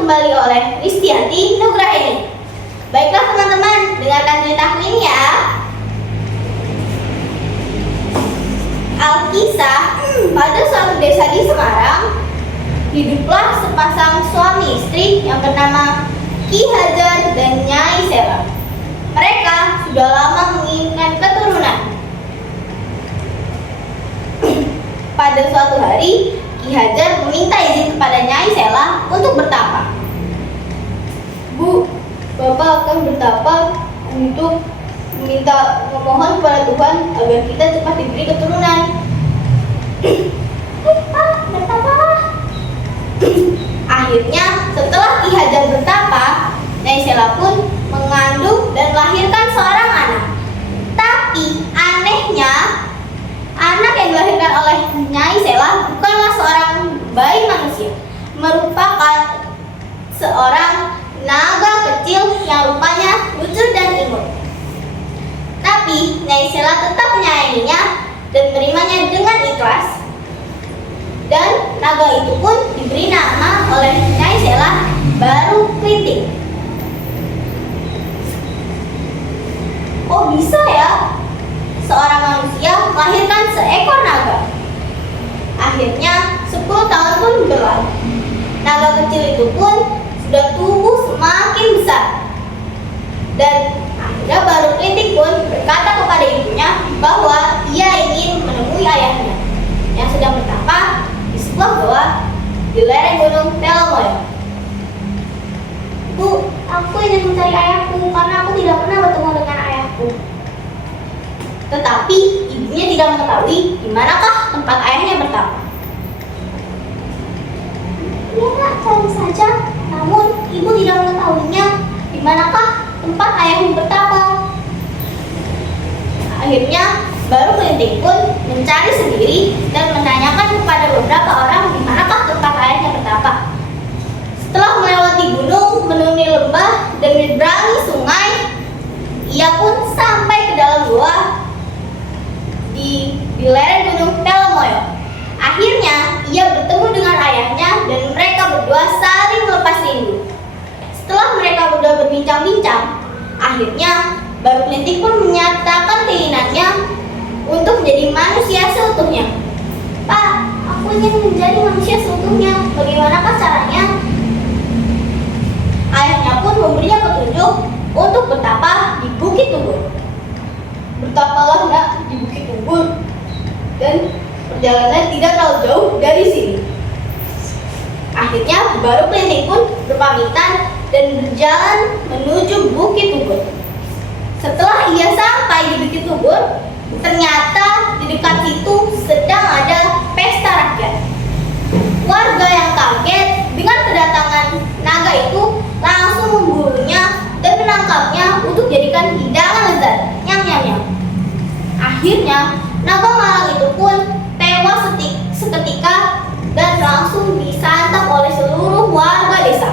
kembali oleh Ristianti Nugraini. Baiklah teman-teman, dengarkan ceritaku ini ya. Alkisah, pada suatu desa di Semarang, hiduplah sepasang suami istri yang bernama Ki Hajar dan Nyai Sela. Mereka sudah lama menginginkan keturunan. Pada suatu hari, Ki Hajar meminta izin kepada Nyai Sela untuk bertapa. Bu, Bapak akan bertapa untuk memohon kepada Tuhan agar kita cepat diberi keturunan. Pak, bertapalah. Akhirnya, setelah Ki Hajar bertapa, Nyai Sela pun mengandung dan melahirkan seorang anak. Tapi anehnya, anak yang dilahirkan oleh Nyai Sela bukanlah seorang bayi manusia, merupakan seorang naga kecil yang rupanya lucu dan imut. Tapi Nyai Sela tetap menyayanginya dan menerimanya dengan ikhlas. Dan naga itu pun diberi nama oleh Nyai Sela Baru Klinting. Oh, bisa ya seorang manusia melahirkan seekor naga? Akhirnya 10 tahun pun berlalu. Naga kecil itu pun sudah tumbuh semakin besar. Dan akhirnya Baru Klinting pun berkata kepada ibunya bahwa ia ingin menemui ayahnya yang sedang bertapa di sebuah goa di lereng gunung Telomoyo. Bu, aku ingin mencari ayahku karena aku tidak pernah bertemu dengan ayahku. Tetapi ibunya tidak mengetahui di manakah tempat ayahnya bertapa. Ya nak, cari saja. Namun ibu tidak mengetahuinya di manakah tempat ayahmu bertapa. Akhirnya Baru Klinting pun mencari sendiri dan menanyakan kepada beberapa orang di manakah tempat ayahnya bertapa. Setelah melewati gunung, menuruni lembah, dan menyeberangi sungai, ia pun sampai ke dalam gua di lereng gunung Telomoyo. Akhirnya ia bertemu dengan ayahnya dan mereka berdua saling melepas rindu. Setelah mereka berdua berbincang-bincang, akhirnya Baru Klinting pun menyatakan keinginannya untuk menjadi manusia seutuhnya. Pak, aku ingin menjadi manusia seutuhnya. Bagaimanakah caranya? Ayahnya pun memberinya petunjuk untuk bertapa di Bukit Tugur. Bertapalah nak di Bukit Tugur, dan perjalanan tidak terlalu jauh dari sini. Akhirnya Baru Klinting pun berpamitan dan berjalan menuju Bukit Tugur. Setelah ia sampai di Bukit Tugur, ternyata di dekat situ sedang ada pesta rakyat. Warga yang kaget dengan kedatangan naga itu langsung memburunya dan menangkapnya untuk jadikan hidangan lezat. Nyam nyam nyam. Akhirnya naga malang itu pun tewas seketika dan langsung disantap oleh seluruh warga desa.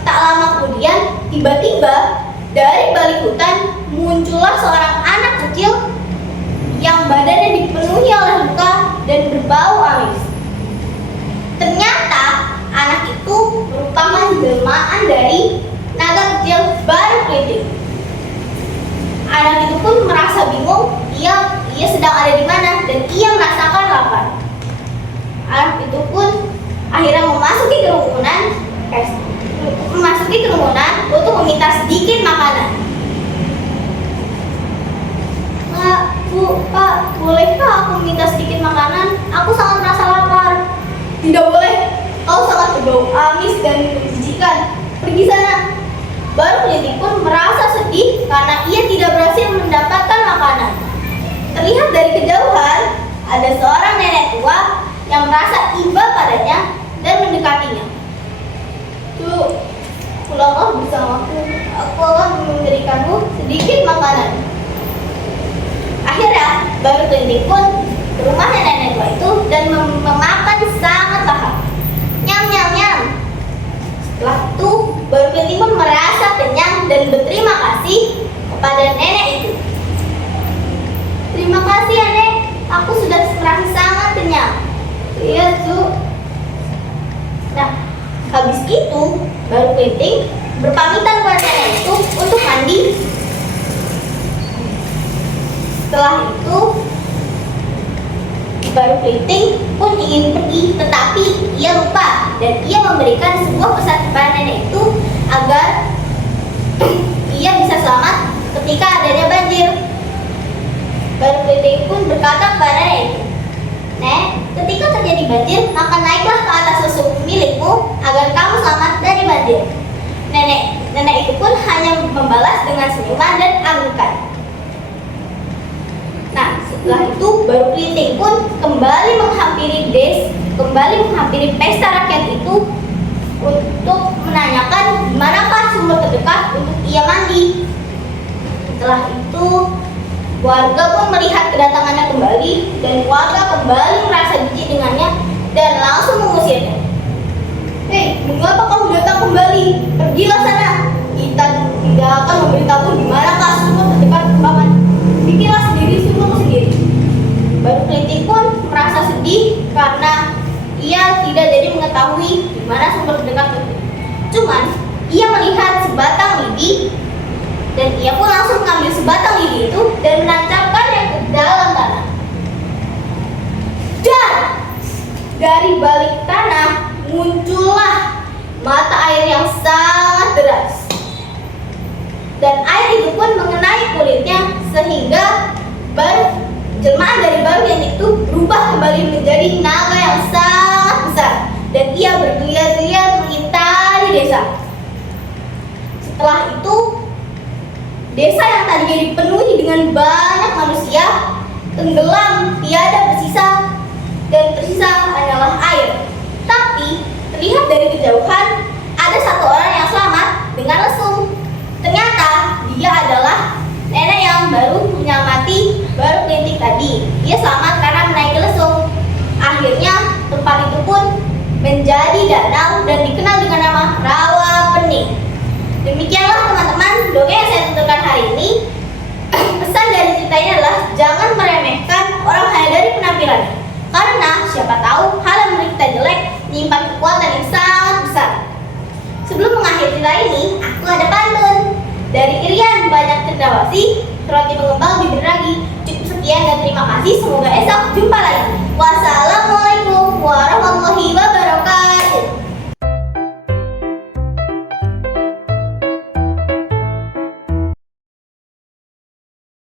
Tak lama kemudian, tiba-tiba dari balik hutan muncullah seorang anak kecil yang badannya dipenuhi oleh luka dan berbau amis. Ternyata anak itu merupakan jelmaan dari naga kecil Baru Klinting. Anak itu pun merasa bingung, ia sedang ada di mana dan ia merasakan lapar. Anak itu pun akhirnya memasuki kerumunan untuk meminta sedikit makanan. Bu, Pak, bolehkah aku minta sedikit makanan? Aku sangat merasa lapar. Tidak boleh, kau sangat berbau amis dan menjijikan. Pergi sana. Baru Klinting pun merasa sedih karena ia tidak berhasil mendapatkan makanan. Terlihat dari kejauhan, ada seorang nenek tua yang merasa iba padanya dan mendekatinya. Tuh, pulanglah bersamaku. Aku akan memberikanmu sedikit makanan. Akhirnya Baru Klinting pun ke rumah nenek tua itu dan memakan sangat lahap. Nyam nyam nyam. Setelah itu Baru Klinting pun merasa kenyang dan berterima kasih kepada nenek itu. Terima kasih ya Nek, aku sudah merasa sangat kenyang. Iya Su. Nah, habis itu Kelinting berpamitan kepada nenek itu untuk mandi. Setelah itu Baru Kelinting pun ingin pergi, tetapi ia lupa dan ia memberikan sebuah pesan kepada nenek itu agar ia bisa selamat ketika adanya banjir. Baru Kelinting pun berkata kepada nenek itu, "Nek, ketika terjadi banjir, maka naiklah ke atas lesung milikmu agar kamu selamat dari banjir." Nenek itu pun hanya membalas dengan senyuman dan anggukan. Nah, setelah itu Baru Kelinting pun kembali menghampiri pesta rakyat itu untuk menanyakan manakah sumber terdekat untuk ia mandi. Setelah itu warga pun melihat kedatangannya kembali dan warga kembali merasa jijik dengannya dan langsung mengusirnya. "Hei, mengapa kamu datang kembali? Pergilah sana. Kita tidak akan memberitahu di manakah sumur terdekat paman. Bikinlah sendiri sumurmu sendiri." Baru Kelinting pun merasa sedih karena ia tidak jadi mengetahui di mana sumber terdekat itu. Cuman ia melihat sebatang lidi dan ia pun langsung mengambil sebatang lidi itu dan menancapkannya ke dalam tanah. Dan dari balik tanah muncullah mata air yang sangat deras. Dan air itu pun mengenai kulitnya sehingga jelmaan dari Baru Kelinting itu berubah kembali menjadi naga yang sangat besar dan ia bergeliat-geliat mengitari desa. Setelah itu desa yang tadinya dipenuhi dengan banyak manusia tenggelam, tiada bersisa dan tersisa hanyalah air. Tapi terlihat dari kejauhan ada satu orang yang selamat dengan lesung. Ternyata dia adalah nenek yang baru menyelamati Baru Kelinting tadi. Dia selamat karena menaiki lesung. Akhirnya tempat itu pun menjadi danau dan dikenal dengan nama Rawa Pening. Demikianlah teman-teman dongeng yang saya tuturkan hari ini. Pesan dari cerita ini adalah jangan meremehkan orang hanya dari penampilannya, karena siapa tahu hal yang menurut kita jelek menyimpan kekuatan yang sangat besar. Sebelum mengakhiri cerita ini, aku ada pantun dari Irian Banyak Cendrawasih, Roti Mengembang Bibir Ragi. Cukup sekian dan terima kasih. Semoga esok jumpa lagi. Wassalam.